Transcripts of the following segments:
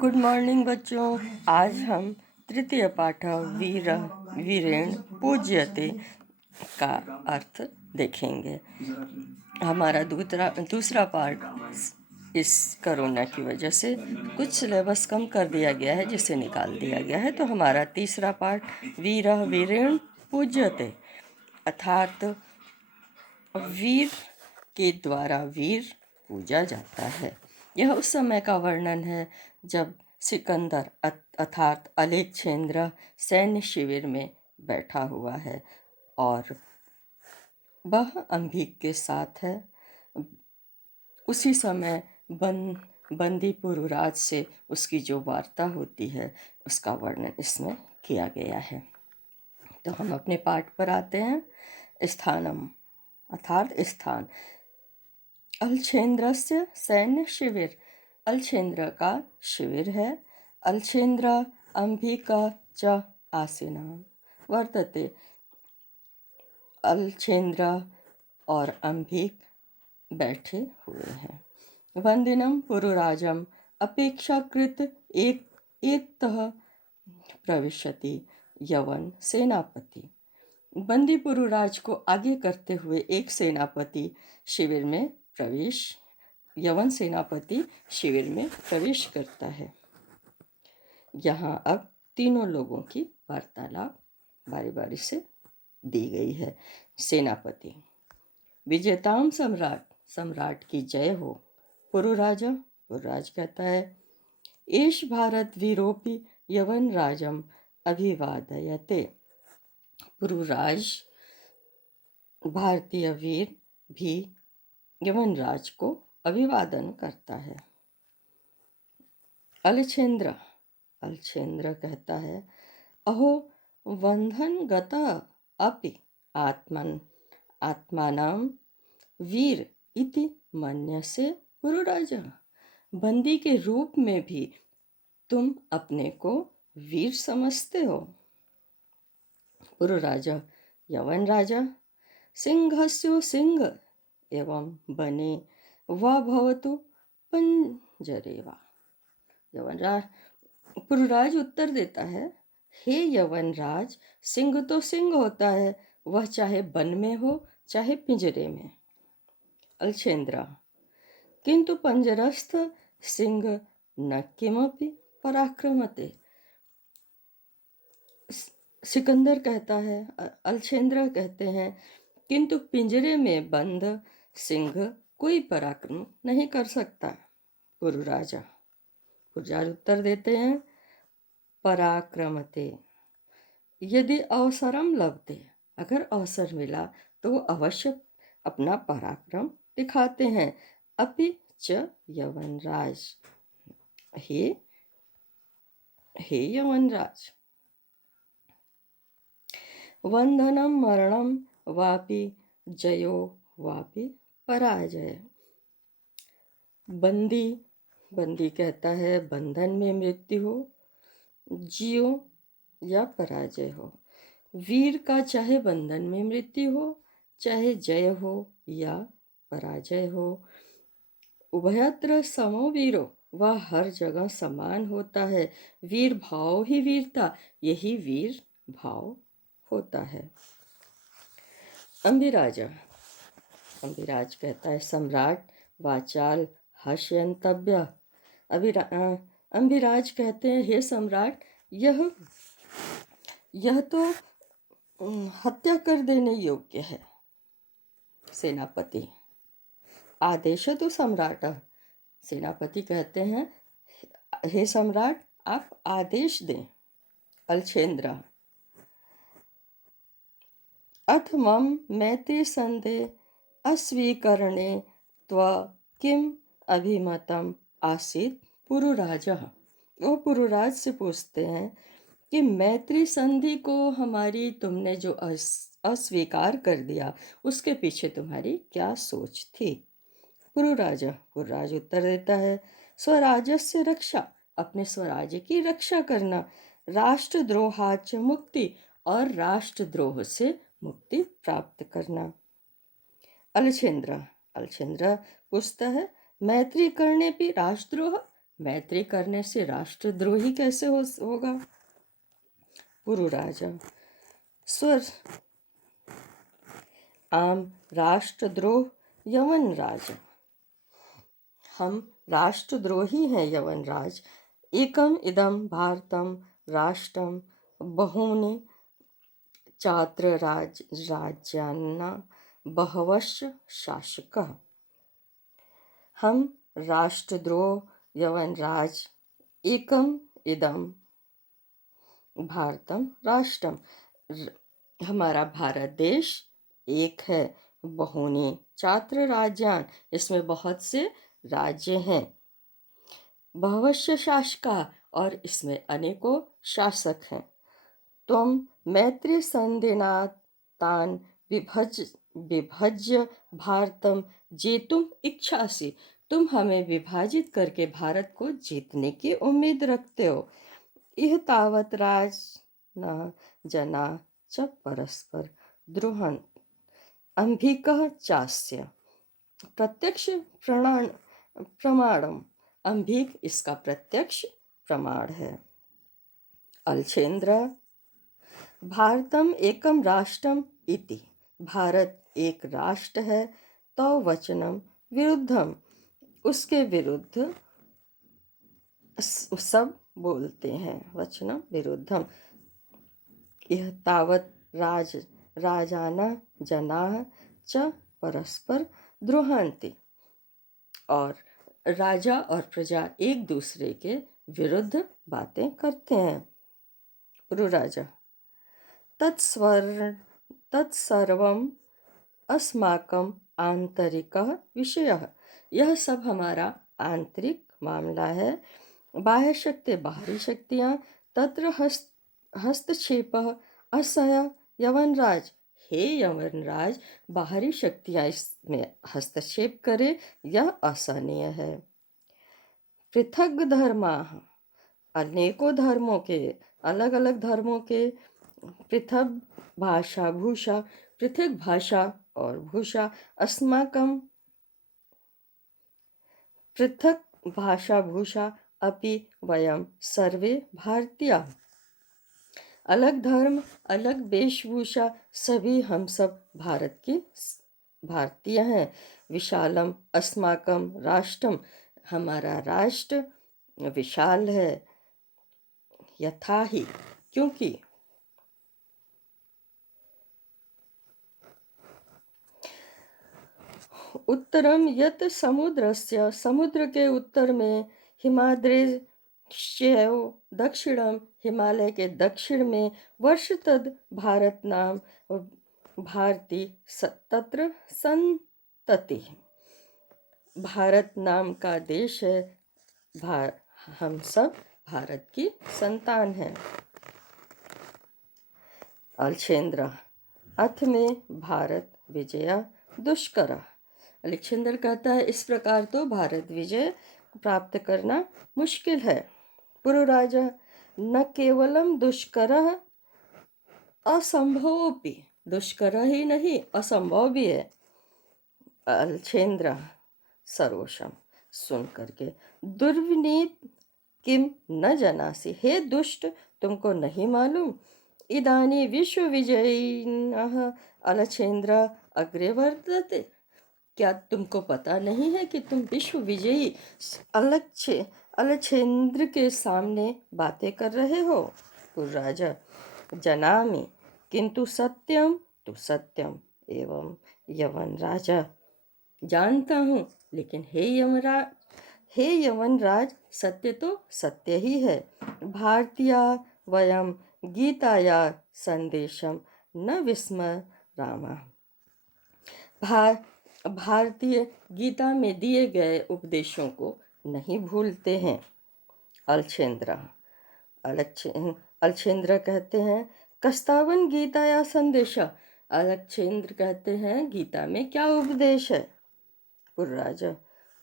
Good morning बच्चों। आज हम तृतीय पाठ वीर वीरेण पूज्यते का अर्थ देखेंगे। हमारा दूसरा पार्ट इस कोरोना की वजह से कुछ सिलेबस कम कर दिया गया है, जिसे निकाल दिया गया है। तो हमारा तीसरा पार्ट वीर वीरेण पूज्यते अर्थात वीर के द्वारा वीर पूजा जाता है। यह उस समय का वर्णन है जब सिकंदर अर्थात अलेक्जेंद्र सैन्य शिविर में बैठा हुआ है और वह अंबिक के साथ है। उसी समय बंदी पुरुराज से उसकी जो वार्ता होती है उसका वर्णन इसमें किया गया है। तो हम अपने पाठ पर आते हैं। स्थानम अर्थात स्थान। अलछेन्द्रस्य सैन्य शिविर, अलछेन्द्र का शिविर है। अलछेन्द्र अंबिका च आसीना वर्तते, अलछेन्द्र और अंबिक बैठे हुए हैं। वंदिनम पुरुराजम अपेक्षाकृत एकतः प्रविशति यवन सेनापति। बंदी पुरुराज को आगे करते हुए एक सेनापति शिविर में यवन सेनापति शिविर में प्रवेश करता है। यहाँ अब तीनों लोगों की वार्तालाप बारी बारी से दी गई है। सेनापति: विजेताम सम्राट, सम्राट की जय हो। पुरुराजा, पुरुराज कहता है, एष भारत वीरोपि यवन राजम अभिवादयते। पुरुराज भारतीय वीर भी यवनराज को अभिवादन करता है। अलछेन्द्र, अलछेन्द्र कहता है, अहो वंधन गता अपि आत्मानाम वीर इति मन्यसे पुरुराजा। बंदी के रूप में भी तुम अपने को वीर समझते हो। पुरुराजा: यवन राजा, सिंहस्यो सिंह एवं बने वा भवतु पंजरे वा। यवनराज, पुरुराज उत्तर देता है, हे यवनराज, सिंह तो सिंह होता है, वह चाहे वन में हो चाहे पिंजरे में। अलछेन्द्र: किंतु पंजरस्थ सिंह न किमपि पराक्रमते। सिकंदर कहता है, अलछेन्द्र कहते हैं, किंतु पिंजरे में बंद सिंह कोई पराक्रम नहीं कर सकता। पुरुराजा, पुरुराज उत्तर देते हैं, पराक्रमते यदि अवसरम लभते, अगर अवसर मिला तो अवश्य अपना पराक्रम दिखाते हैं। अपि च यवनराज, हे यवनराज, वंधनम मरणम वापि जयो वापि पराजय। बंदी कहता है, बंधन में मृत्यु हो, जियो या पराजय हो। वीर का चाहे बंधन में मृत्यु हो, चाहे जय हो या पराजय हो, उभयत्र समो वीरो, वह हर जगह समान होता है। वीर भाव ही वीरता, यही वीर भाव होता है। अंबिराजा, अंबिराज कहता है, सम्राट वाचाल हर्षयंतव्य। अंबिराज कहते हैं, हे सम्राट, यह तो हत्या कर देने योग्य है। सेनापति: आदेश तो सम्राट। सेनापति कहते हैं, हे सम्राट, आप आदेश दें। अलछेन्द्र: अथ मम मैत्री संदे अस्वीकरणे त्व किम अभिमतम आसीत पुरुराजः। वो पुरुराज से पूछते हैं कि मैत्री संधि को तुमने जो अस्वीकार कर दिया, उसके पीछे तुम्हारी क्या सोच थी। पुरुराज उत्तर देता है, स्वराज्यस्य रक्षा, अपने स्वराज्य की रक्षा करना, राष्ट्रद्रोहाच मुक्ति, और राष्ट्रद्रोह से मुक्ति प्राप्त करना। अलछेन्द्र पूछता है, मैत्री करने भी राष्ट्रद्रोह, मैत्री करने से राष्ट्रद्रोही कैसे होगा? पुरु राजा, स्वर आम राष्ट्रद्रोह यवन राजा, हम राष्ट्रद्रोही हैं यवन राज। एकम इदम भारतम राष्ट्रम बहूनि चात्र राज्यान्ना बहवश्च शासकः। हम राष्ट्रद्रोह यवन राज, एकम इदम भारतम राष्ट्रम, हमारा भारत देश एक है, बहूनि चात्र राज्यान, इसमें बहुत से राज्य हैं, बहवश्य शासका, और इसमें अनेकों शासक हैं। तुम मैत्री संधिनातान विभज्य भारतम जेतुम इच्छासी, तुम हमें विभाजित करके भारत को जीतने की उम्मीद रखते हो। यह तावत राज न जना च परस्पर द्रोहन अंभिकः चास्य, प्रत्यक्ष प्रमाणम, अंभिक इसका प्रत्यक्ष प्रमाण है। अलछेंद्र, भारतम एकम राष्ट्रम इति, भारत एक राष्ट्र है, तो वचनम विरुद्धम, उसके विरुद्ध सब बोलते हैं, वचनम विरुद्धम। यह तावत राजाना जनाः च परस्पर द्रोहन्ति, और राजा और प्रजा एक दूसरे के विरुद्ध बातें करते हैं। पुरु राजा, तत्सर्वम अस्माकं आंतरिकः विषयः, यह सब हमारा आंतरिक मामला है। बाह्य शक्ति, बाहरी शक्तियाँ, तत्र हस्तक्षेपः असह्य यवनराज, हे यवनराज, बाहरी शक्तियाँ इसमें हस्तक्षेप करे यह असहनीय है। पृथक धर्माः, अनेकों धर्मों के, अलग अलग धर्मों के, पृथक भाषा भूषा, पृथक भाषा और भूषा, अस्माकं पृथक भाषा भूषा अपि वयम सर्वे भारतीय, अलग धर्म अलग वेशभूषा, सभी हम सब भारत के भारतीय हैं। विशालम अस्माकं राष्ट्रम, हमारा राष्ट्र विशाल है, यथा ही, क्योंकि उत्तरम यत समुद्रस्य, समुद्र के उत्तर में, हिमाद्रेश्यैव दक्षिणम, हिमालय के दक्षिण में, वर्ष तद भारत नाम भारती तत्र संतति, भारत नाम का देश है, हम सब भारत की संतान हैं। अलछेंद्र, अथ में भारत विजया दुष्कर, अलछेंद्र कहता है इस प्रकार तो भारत विजय प्राप्त करना मुश्किल है। पुरु राजा, न केवलम दुष्करः असंभवोपि, दुष्कर ही नहीं असंभव भी है। अलछेंद्र सरोषम, सुन करके, दुर्विनीत किम न जनासी, हे दुष्ट तुमको नहीं मालूम, इदानी विश्व विजयिनः अलछेंद्र अग्रे वर्तते, क्या तुमको पता नहीं है कि तुम विश्व विजयी अलछेंद्र के सामने बातें कर रहे हो? राजा, जनामि किंतु सत्यम तो सत्यम एवं यवन राजा, जानता हूँ लेकिन हे यवनराज, सत्य तो सत्य ही है। भारतीय वयम गीताया संदेशम न विस्मरामः, भारतीय गीता में दिए गए उपदेशों को नहीं भूलते हैं। अलछेंद्र कहते हैं, कस्तावन गीता या संदेश, अलछेंद्र कहते हैं गीता में क्या उपदेश है?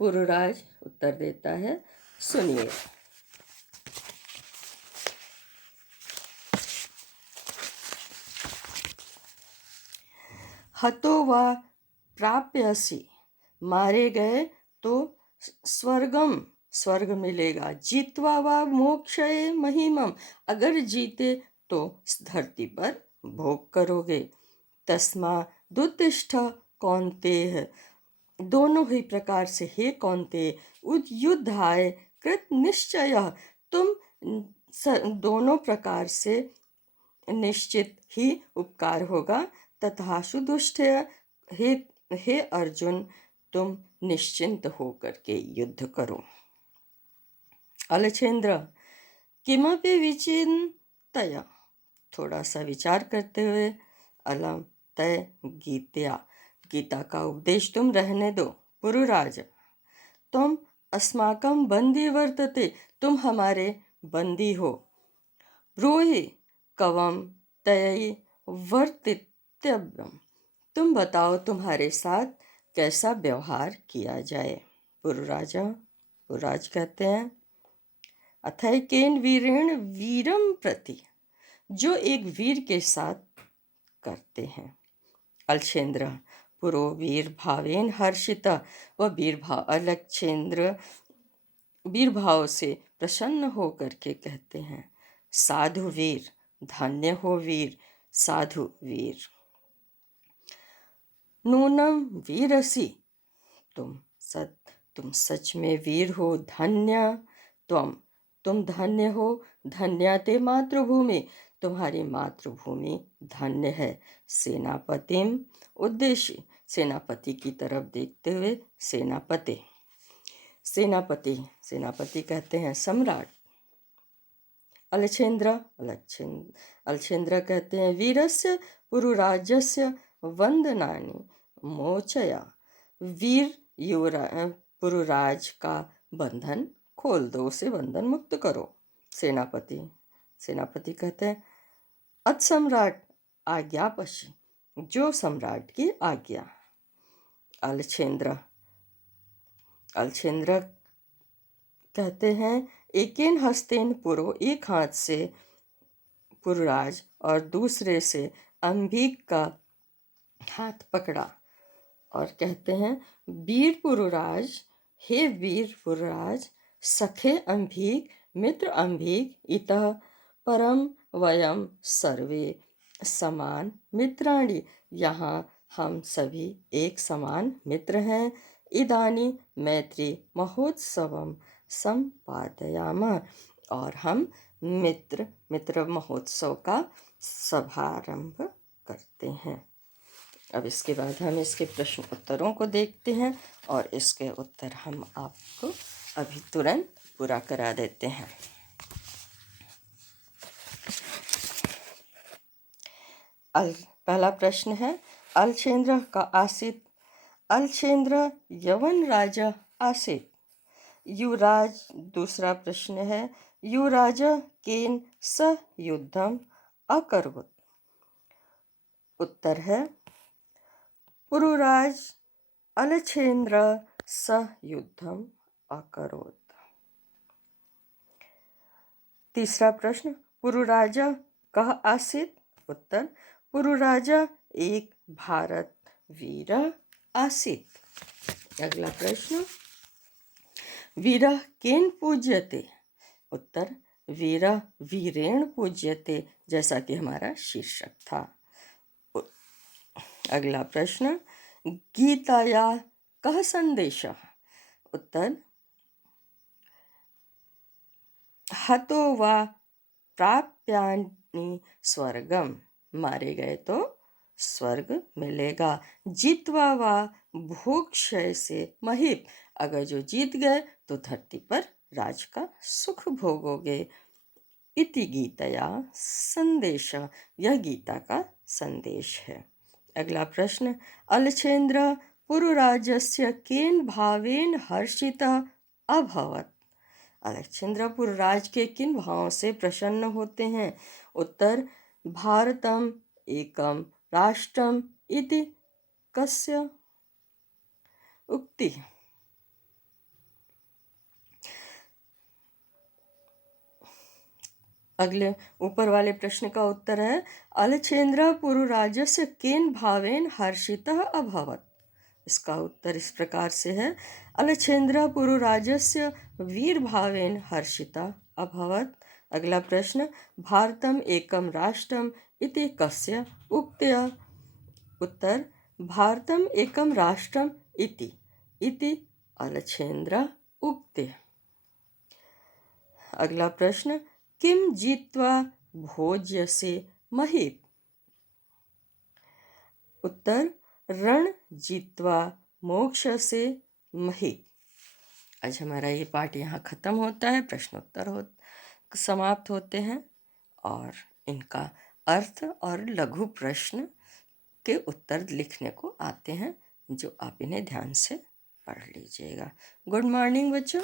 पुरुराज उत्तर देता है, सुनिए। हतो वा प्राप्यसि, मारे गए तो स्वर्गम स्वर्ग मिलेगा। जीत्वा वा मोक्षये महिमम, अगर जीते तो इस धरती पर भोग करोगे। तस्मादुत्तिष्ठ कौन्तेय, दोनों ही प्रकार से हे कौन्तेय, युद्धाय कृत निश्चय, तुम दोनों प्रकार से निश्चित ही उपकार होगा। तथाशु दुष्टय, हे हे अर्जुन, तुम निश्चिंत होकर के युद्ध करो। अलछेंद्र किमपि विचिन्तय, थोड़ा सा विचार करते हुए, अलम तय गीत्या, गीता का उपदेश तुम रहने दो। पुरुराज तुम अस्माकं बंदी वर्तते, तुम हमारे बंदी हो। ब्रूहि कवम तय वर्तितव्यम, तुम बताओ तुम्हारे साथ कैसा व्यवहार किया जाए। पुरुराज कहते हैं, अथैकेन वीरेण वीरम प्रति, जो एक वीर के साथ करते हैं। अलछेंद्र पुरो वीर भावेन हर्षिता, वह वीर भाव, अलछेंद्र वीर भाव से प्रसन्न होकर के कहते हैं, साधु वीर, धन्य हो वीर, साधु वीर। नूनम वीरसी, तुम सच में वीर हो। धन्य तुम धन्य हो। धन्या ते मातृभूमि, तुम्हारी मातृभूमि धन्य है। सेनापतिम, उद्देश्य सेनापति की तरफ देखते हुए, सेनापति कहते हैं सम्राट। अलछेंद्र कहते हैं, वीरस्य पुरुराजस्य वंदनानि मोचया, वीर पुरुराज का बंधन खोल दो, उसे बंधन मुक्त करो। सेनापति कहते हैं, अत सम्राट आज्ञापशि, जो सम्राट की आज्ञा। अलछेंद्र कहते हैं, एकेन हस्तेन पुरो, एक हाथ से पुरुराज और दूसरे से अंबिक का हाथ पकड़ा और कहते हैं, वीर पुरुराज, हे वीर पुरुराज, सखे अंबिक, मित्र अंबिक, इतः परम वयम सर्वे समान मित्राणि, यहाँ हम सभी एक समान मित्र हैं। इदानी मैत्री महोत्सवम संपादयामः, और हम मित्र महोत्सव का शुभारंभ करते हैं। अब इसके बाद हम इसके प्रश्न उत्तरों को देखते हैं और इसके उत्तर हम आपको अभी तुरंत पूरा करा देते हैं। पहला प्रश्न है, अलछेंद्र का आसीत, अलछेंद्र यवन राजा आसीत। युवराज, दूसरा प्रश्न है, युवराज केन सह युद्धम अकरवत। उत्तर है, पुरुराज अलछेंद्र सह युद्धम अकरोत। तीसरा प्रश्न, पुरुराजा कह आसीत। उत्तर, पुरुराजा एक भारत वीर आसीत। अगला प्रश्न, वीरः केन पूज्यते। उत्तर, वीरः वीरेण पूज्यते, जैसा कि हमारा शीर्षक था। अगला प्रश्न, गीताया कः संदेशः। उत्तर, हतो वा प्राप्यानि स्वर्गम, मारे गए तो स्वर्ग मिलेगा। जीत्वा वा भोक्षय से महिप, अगर जो जीत गए तो धरती पर राज का सुख भोगोगे। इति गीतया संदेश, यह गीता का संदेश है। अगला प्रश्न, अलछेंद्र पुरुराजस्य केन भावेन हर्षितः अभवत्। अलछेंद्र पुरुराज के किन भावों से प्रसन्न होते हैं। उत्तर, भारतम एकम राष्ट्रम इति कस्य उक्ति। अगले ऊपर वाले प्रश्न का उत्तर है, अलछेंद्र पुरुराजस्य केन भावेन हर्षितः अभवत्। इसका उत्तर इस प्रकार से है, अलछेंद्र पुरुराजस्य वीरभावेन हर्षिता अभवत्। अगला प्रश्न, भारतम एकम राष्ट्रम इति कस्य उक्तया? उत्तर, भारतम एकम राष्ट्रम इति अलछेन्द्र उक्ते। अगला प्रश्न, किम जीत्वा भोज्यसे महीत्? उत्तर, रण जीत्वा मोक्षसे महीत्। आज हमारा ये पाठ यहाँ खत्म होता है, प्रश्नोत्तर समाप्त होते हैं और इनका अर्थ और लघु प्रश्न के उत्तर लिखने को आते हैं, जो आप इन्हें ध्यान से पढ़ लीजिएगा। गुड मॉर्निंग बच्चों।